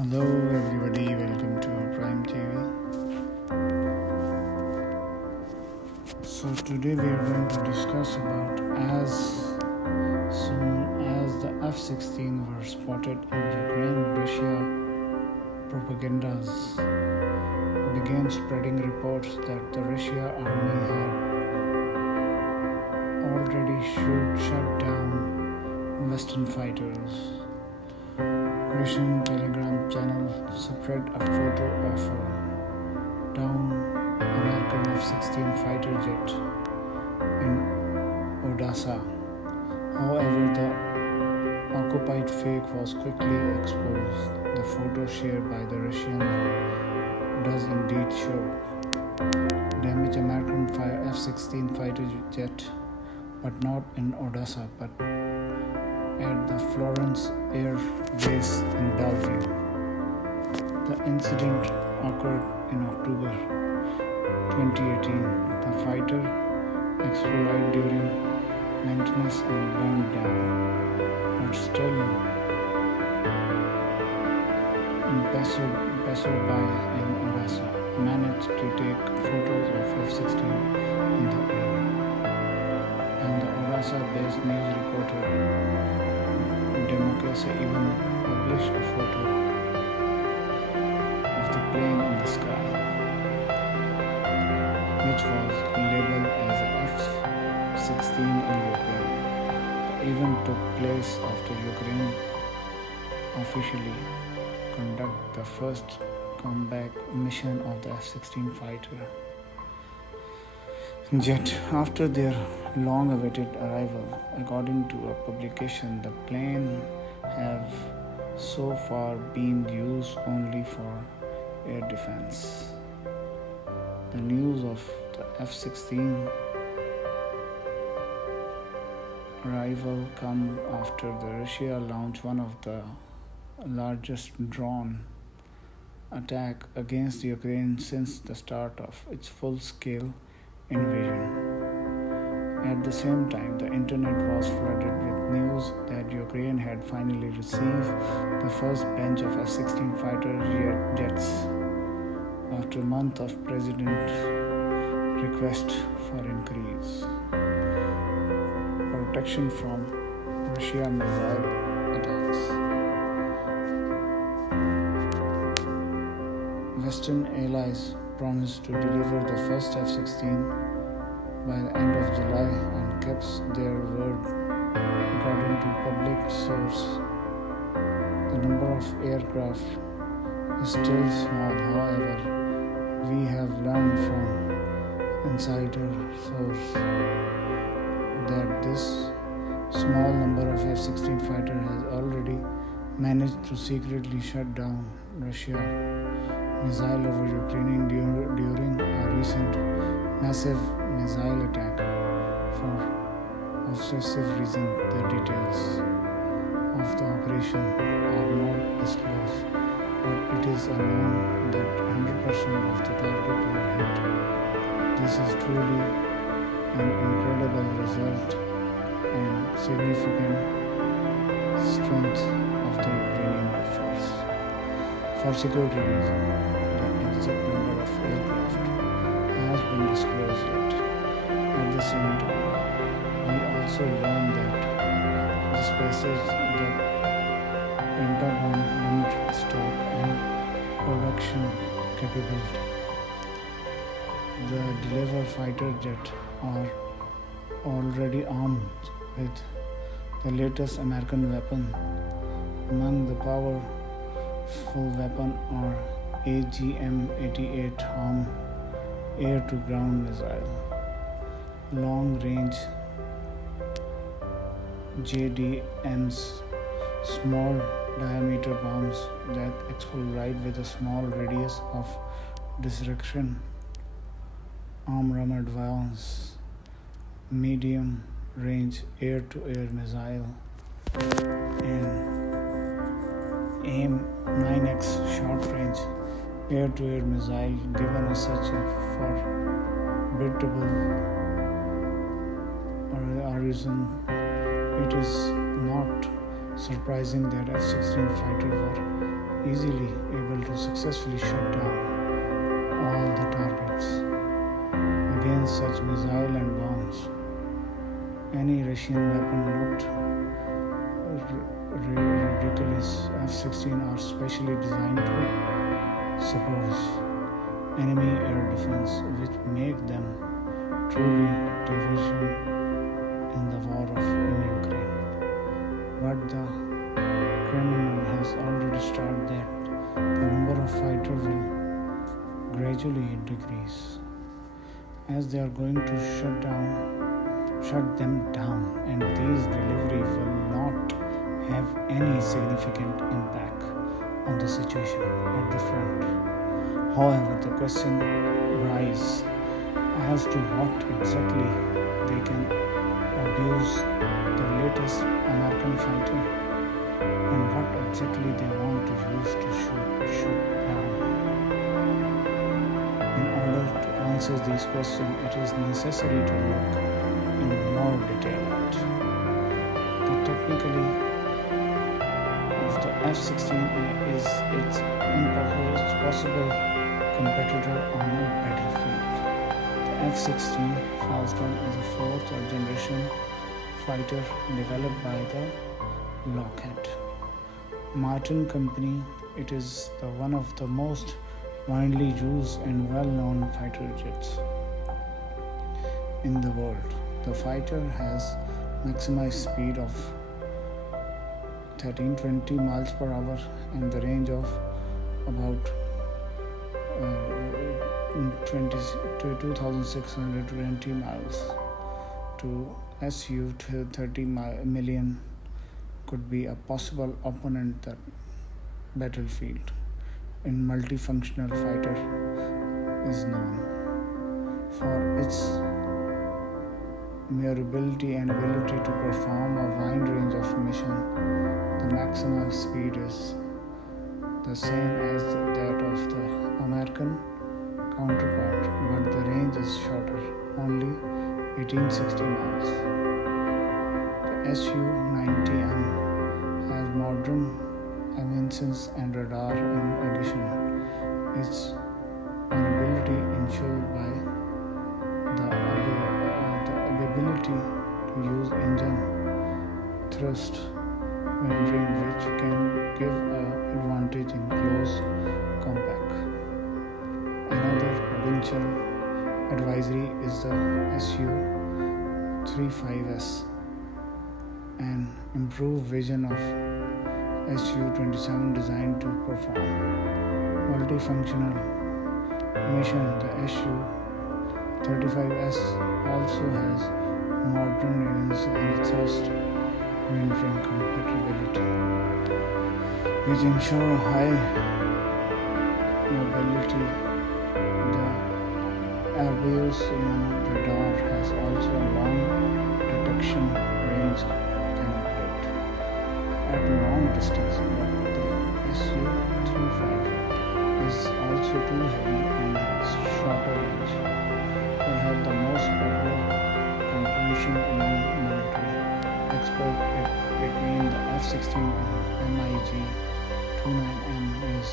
Hello everybody, welcome to Prime TV. So today we are going to discuss about as soon as the F-16 were spotted in Ukraine, Russia propagandas began spreading reports that the Russia army had already shut down Western fighters. Russian Telegram channel spread a photo of a downed American F-16 fighter jet in Odessa. However, the occupied fake was quickly exposed. The photo shared by the Russian does indeed show damaged American F-16 fighter jet, but not in Odessa, but at the Florence Air Base in Bellevue. The incident occurred in October 2018. The fighter exploded during maintenance and burned down, but still passerby in Odessa managed to take photos of F-16 in the air. And the Odessa-based news reporter Democracy even published a photo of the plane in the sky, which was labeled as a F-16 in Ukraine. The event took place after Ukraine officially conducted the first combat mission of the F-16 fighter jet after their long-awaited arrival. According to a publication, the plane have so far been used only for air defense. The news of the F-16 arrival come after the Russia launched one of the largest drone attack against Ukraine since the start of its full-scale invasion. At the same time, the internet was flooded with news that Ukraine had finally received the first batch of F-16 fighter jets after months of President's request for increase protection from Russian missile attacks. Western allies promised to deliver the first F-16 by the end of July and kept their word. According to public source, the number of aircraft is still small. However, we have learned from insider source that this small number of F-16 fighter has already managed to secretly shut down Russia missile over Ukraine during a recent massive missile attack. For obsessive reason, the details of the operation are not disclosed, but it is known that 100% of the target were hit. This is truly an incredible result and significant strength of the Ukrainian Air Force. For security reasons, the exact number of aircraft has been disclosed yet. At the same time, we also learned that this passage that Pentagon limited stock and production capability. The deliver fighter jet are already armed with the latest American weapon. Among the powerful weapon are AGM-158 HARM air-to-ground missile, long-range JASSM small diameter bombs that explode with a small radius of disruption, armored vehicles, medium-range air-to-air missile, and AIM-9X short-range air-to-air missile. Given as such a formidable horizon, it is not surprising that F-16 fighters were easily able to successfully shut down all the targets against such missile and bombs. Any Russian weapon looked ridiculous. F-16 are specially designed to support enemy air defense, which make them truly division in the war in Ukraine. But the Kremlin has already started that the number of fighters will gradually decrease as they are going to shut them down, and these deliveries will not have any significant impact on the situation at the front. However, the question arises as to what exactly they can abuse the latest American fighter and what exactly they want to use to shoot down. In order to answer these questions, it is necessary to look in more detail at the technically of the F-16 is its possible competitor on a battlefield. The F-16 Falcon is a fourth generation fighter developed by the Lockheed Martin company. It is one of the most widely used and well-known fighter jets in the world. The fighter has maximized speed of 1320 miles per hour and the range of about 2,620 miles to SU 30 million could be a possible opponent the battlefield. In multifunctional fighter is known for its maneuverability and ability to perform a wide range of missions. The maximum speed is the same as that of the American counterpart, but the range is shorter, only 1860 miles. The Su-90M has modern ammunition and radar in addition. Its maneuverability ensured by the ability to use engine thrust maneuvering, which can give an advantage in close combat. Another potential advisory is the Su-35S, an improved version of Su-27 designed to perform multifunctional mission. The Su-35S also has modern engines and thrust maneuvering compatibility, which ensure high mobility. The Airbus radar has also a long detection range can operate at long distance, but the Su-35 is also too heavy and has shorter range. Perhaps the most popular comparison among military experts between the F-16 and MiG-29M is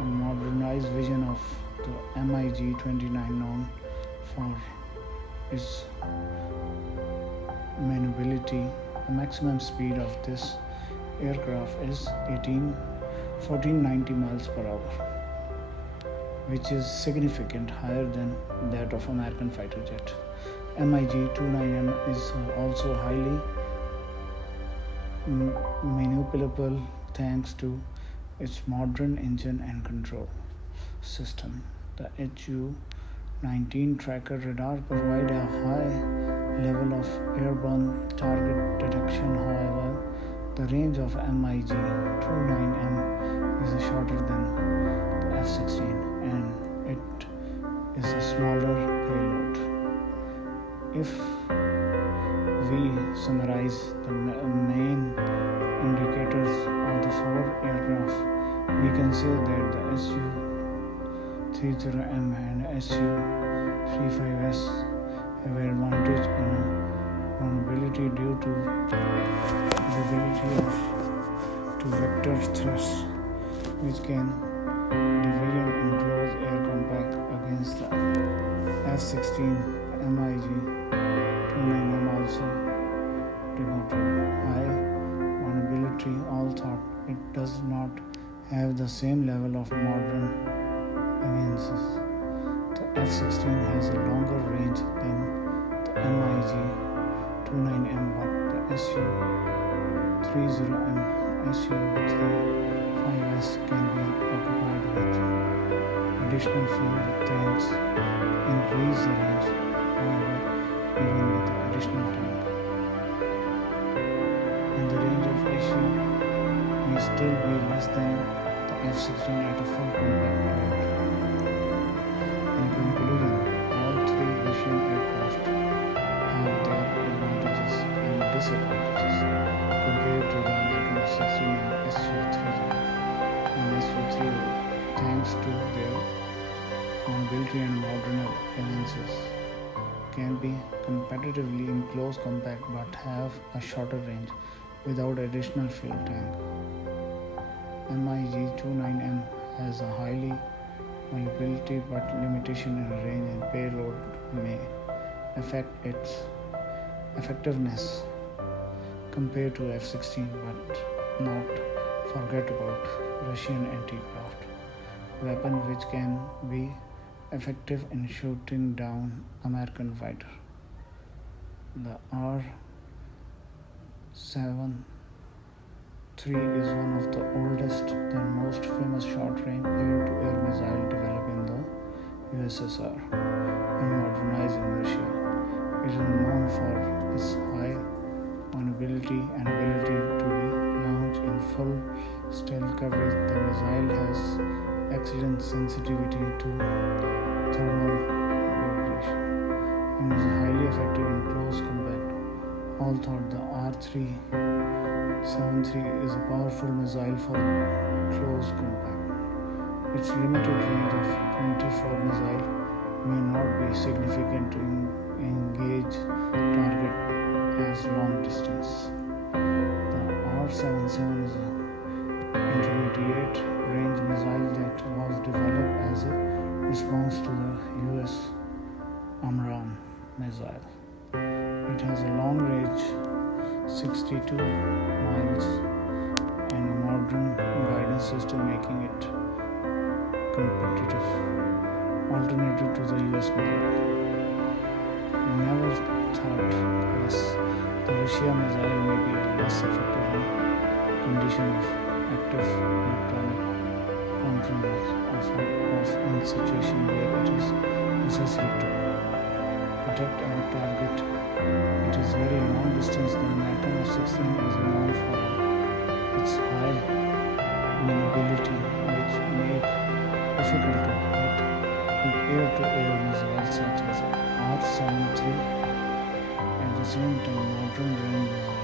a modernized version of the MiG-29, known for its maneuverability. The maximum speed of this aircraft is 1490 miles per hour, which is significantly higher than that of American fighter jet. MiG-29M is also highly maneuverable thanks to its modern engine and control system. The Su-19 tracker radar provides a high level of airborne target detection. However, the range of MiG-29M is shorter than the F-16 and it is a smaller payload. If we summarize the main indicators of the four aircraft, we can say that the Su-30M and Su-35S have an advantage in mobility due to the ability to vector thrusts, which can division in close air combat against the F-16 MiG-29M also denoted high vulnerability, although it does not have the same level of modern aviations. The F-16 has a longer range than the MiG-29M, but the Su-30M, Su-35S can be occupied with additional fuel tanks to increase the range. However, even with the additional tank, and the range of Su may still be less than the F-16 at a full combat load. In conclusion, all three Russian aircraft have their advantages and disadvantages compared to the American F-16 and Su-30 and Su-30, thanks to their vulnerability and modern advances, can be competitively in close combat but have a shorter range without additional fuel tank. MiG-29M has a highly vulnerability but limitation in range and payload may affect its effectiveness compared to F-16, but not forget about Russian anti-aircraft weapon which can be effective in shooting down American fighter. The R-73 is one of the oldest and most famous short-range air-to-air missile developed in the USSR and modernized in Russia. It is known for its high vulnerability and ability to be launched in full stealth coverage. The missile has excellent sensitivity to thermal radiation and is highly effective in close combat. Although the R-373 is a powerful missile for close combat, its limited range of 24 missiles may not be significant to engage target as long distance. The R-77 is an intermediate range missile that was developed as a response to the US AMRAAM missile. It has a long range, 62 miles, and a modern guidance system, making it competitive alternative to the US missile. Nevertheless, the Russia missile may be less effective in condition of active electronic countermeasures in situation where it is necessary to protect our target. It is very long distance. The American F-16 is known for its high maneuverability, which make difficult to hit with air-to-air missiles such as R-73. At the same time, modern range missile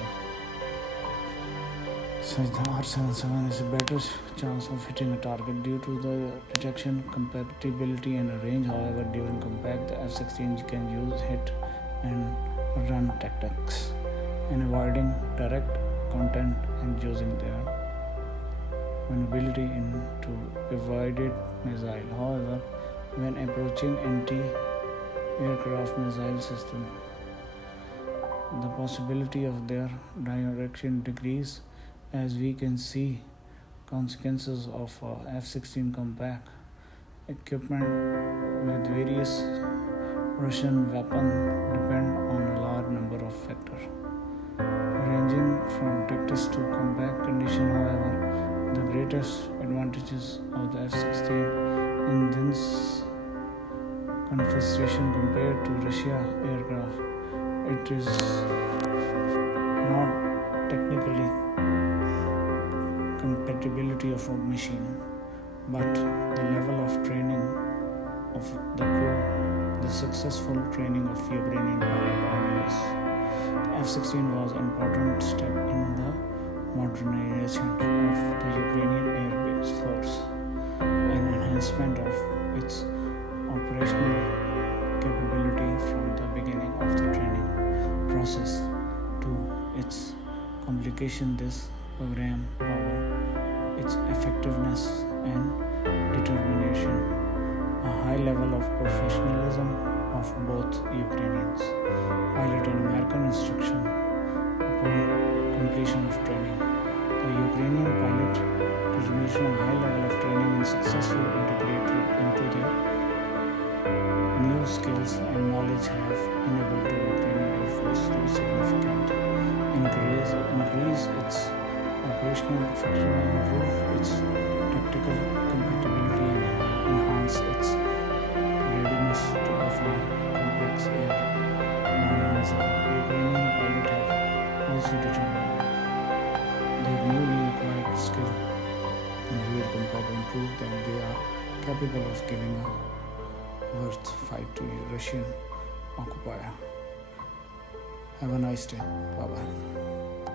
such as the R-77 is a better chance of hitting a target due to the detection, compatibility, and range. However, during combat, the F-16 can use hit and run tactics in avoiding direct contact and using their vulnerability into avoided missile. However, when approaching anti-aircraft missile system, the possibility of their direction decrease, as we can see consequences of F-16 combat equipment with various Russian weapons depend on a large number of factors, ranging from tactics to combat condition. However, the greatest advantages of the F-16 in this configuration compared to Russia aircraft, it is not technically compatibility of a machine, but the level of training of the crew, the successful training of Ukrainian pilot on US. The F-16 was an important step in the modernization of the Ukrainian Air Force and enhancement of its operational capability from the beginning of the training process to its completion. This program power, its effectiveness and determination, a high level of professionalism of both Ukrainians, pilot and American instruction upon completion of training. The Ukrainian pilot resolution a high level of training and successful integrated into their new skills and knowledge have enabled the Ukrainian Air Force to significantly increase its operational effectiveness, improve its tactical compatibility, and enhance its readiness to perform complex air-borne missiles. Ukrainian pilots have also determined their newly acquired skill in real combat improve that they are capable of giving a worth fight to Russian occupier. Have a nice day. Bye bye.